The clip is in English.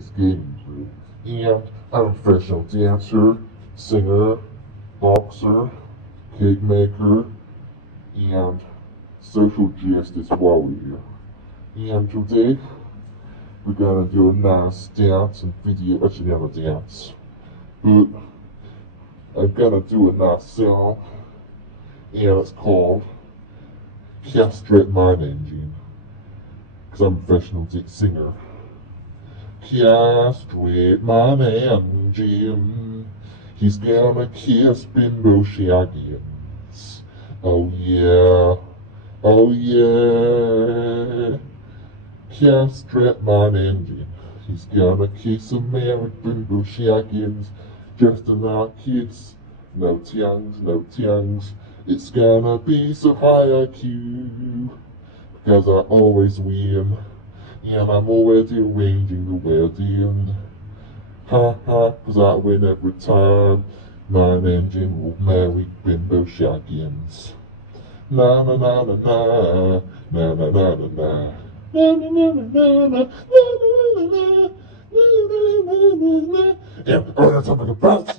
skating group. And I'm a professional dancer, singer, boxer, cake maker, and social justice warrior. And today we're gonna do a nice dance and video. Actually, not a dance, but I'm gonna do a nice song, and it's called Castrate My Engine, because I'm a professional singer. Castrate my engine, he's gonna kiss bimbo shaggins. Oh yeah, oh yeah. Castrate my engine, he's gonna kiss a man with bimbo shaggins. Just a nice kiss, no tongues, no tongues. It's gonna be so high IQ, because I always win. And I'm already arranging the wedding. Ha ha, cause I win every time. My engine will marry bimbo shaggins. Na na na na na, na na na na na. Na na na na na, na na na na na, na na na na na. And, oh, that's something about.